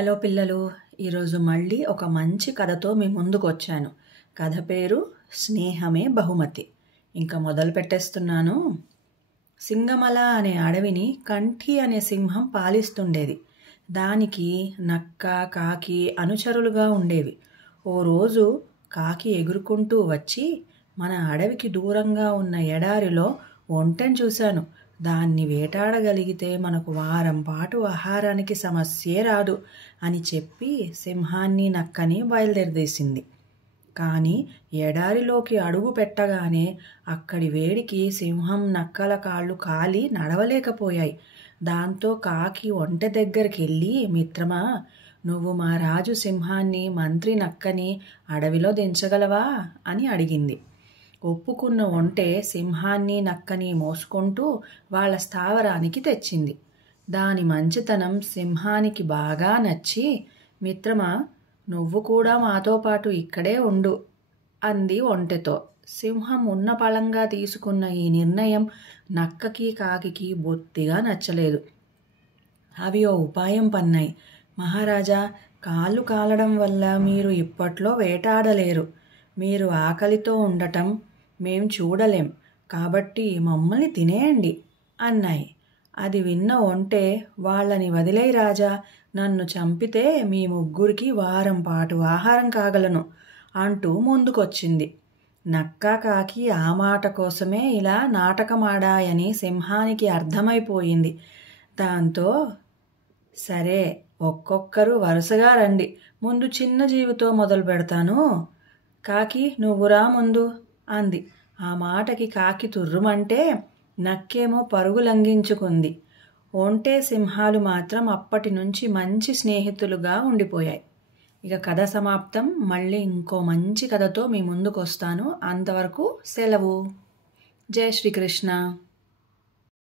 Hello పిల్లలు, ఈరోజు మళ్ళీ ఒక మంచి కథతో మీ ముందుకు వచ్చాను. కథ పేరు స్నేహమే బహుమతి. ఇంకా మొదలు పెట్టేస్తున్నాను. సింగమల అనే అడవిని కంఠి అనే సింహం పాలిస్తుండేది. దానికి నక్క, కాకి అనుచరులుగా ఉండేవి. ఓ రోజు కాకి ఎగురుకుంటూ వచ్చి మన అడవికి దూరంగా ఉన్న ఎడారిలో ఒంటెను చూశాను. దాన్ని వేటాడగలిగితే మనకు వారం పాటు ఆహారానికి సమస్యే రాదు అని చెప్పి సింహాన్ని నక్కని బయలుదేరదీసింది. కానీ ఎడారిలోకి అడుగు పెట్టగానే అక్కడి వేడికి సింహం నక్కల కాళ్ళు కాలి నడవలేకపోయాయి. దాంతో కాకి ఒంటె దగ్గరికి వెళ్ళి, మిత్రమా, నువ్వు మా రాజు సింహాన్ని, మంత్రి నక్కని అడవిలో దించగలవా అని అడిగింది. ఒప్పుకున్న ఒంటె సింహాన్ని నక్కని మోసుకుంటూ వాళ్ళ స్థావరానికి తెచ్చింది. దాని మంచితనం సింహానికి బాగా నచ్చి, మిత్రమా, నువ్వు కూడా మాతో పాటు ఇక్కడే ఉండు అంది ఒంటెతో. సింహం ఉన్న పళంగా తీసుకున్న ఈ నిర్ణయం నక్కకి, కాకికి బొత్తిగా నచ్చలేదు. అవి ఓ ఉపాయం పన్నాయి. మహారాజా, కాళ్ళు కాలడం వల్ల మీరు ఇప్పట్లో వేటాడలేరు. మీరు ఆకలితో ఉండటం మేం చూడలేం. కాబట్టి మమ్మల్ని తినేయండి అన్నాయి. అది విన్న ఒంటె, వాళ్ళని వదిలేయ్ రాజా, నన్ను చంపితే మీ ముగ్గురికి వారం పాటు ఆహారం కాగలను అంటూ ముందుకొచ్చింది. నక్క, కాకి ఆ మాట కోసమే ఇలా నాటకమాడాయని సింహానికి అర్థమైపోయింది. దాంతో, సరే, ఒక్కొక్కరు వరుసగా రండి, ముందు చిన్న జీవితో మొదలు పెడతాను. కాకి, నువ్వురా ముందు అంది. ఆ మాటకి కాకి తుర్రుమంటే నక్కేమో పరుగు లంఘించుకుంది. ఒంటె, సింహాలు మాత్రం అప్పటి నుంచి మంచి స్నేహితులుగా ఉండిపోయాయి. ఇక కథ సమాప్తం. మళ్ళీ ఇంకో మంచి కథతో మీ ముందుకు వస్తాను. అంతవరకు సెలవు. జై శ్రీకృష్ణ.